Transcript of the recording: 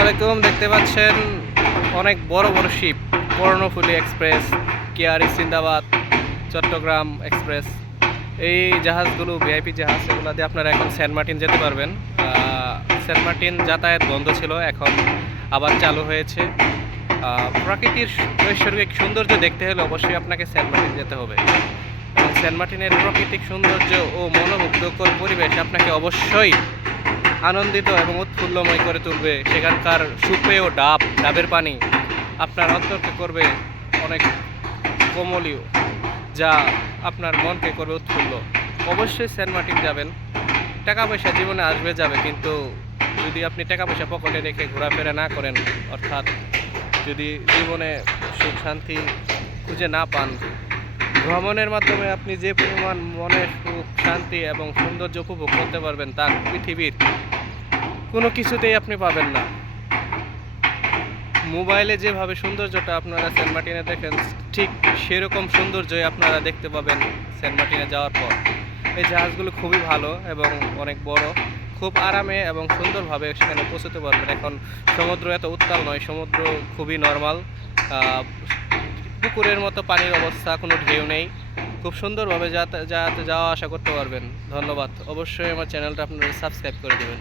আলাইকুম। দেখতে পাচ্ছেন অনেক বড় বড় ship, Karnaphuli express, Keari Sindbad, Chattogram express. এই জাহাজগুলো ভিআইপি জাহাজ, এগুলো দিয়ে আপনারা এখন সেন্ট মার্টিন যেতে পারবেন। সেন্ট মার্টিন যাতায়াত বন্ধ ছিল, এখন আবার চালু হয়েছে। প্রাকৃতিক নৈসর্গিক সৌন্দর্য দেখতে হলে অবশ্যই আপনাকে সেন্ট মার্টিন যেতে হবে, এবং সেন্ট মার্টিনের প্রাকৃতিক সৌন্দর্য ও মনোমুগ্ধকর পরিবেশ আপনাকে অবশ্যই আনন্দিত এবং উৎফুল্লময় করে তুলবে। সেখানকার সুপেয় ডাবের পানি আপনার অন্তরকে করবে অনেক কোমলীয়, যা আপনার মনকে করবে উৎফুল্ল। অবশ্যই সেন্ট মার্টিন যাবেন। টাকা পয়সা জীবনে আসবে যাবে, কিন্তু যদি আপনি টাকা পয়সা পকেটে রেখে ঘোরাফেরা না করেন, অর্থাৎ যদি জীবনে সুখ শান্তি খুঁজে না পান, ভ্রমণের মাধ্যমে আপনি যে পরিমাণ মনের সুখ শান্তি এবং সৌন্দর্য উপভোগ করতে পারবেন, তা পৃথিবীর কোনো কিছুতেই আপনি পাবেন না। মোবাইলে যেভাবে সৌন্দর্যটা আপনারা সেন্ট মার্টিনে দেখেন, ঠিক সেরকম সৌন্দর্যই আপনারা দেখতে পাবেন সেন্ট মার্টিনে যাওয়ার পর। এই জাহাজগুলো খুবই ভালো এবং অনেক বড়, খুব আরামে এবং সুন্দরভাবে সেখানে পৌঁছতে পারবেন। এখন সমুদ্র এত উত্তাল নয়, সমুদ্র খুবই নর্মাল, পুকুরের মতো পানির অবস্থা, কোনো ঢেউ নেই। খুব সুন্দরভাবে যাওয়া আসা করতে পারবেন। ধন্যবাদ। অবশ্যই আমার চ্যানেলটা আপনারা সাবস্ক্রাইব করে দেবেন।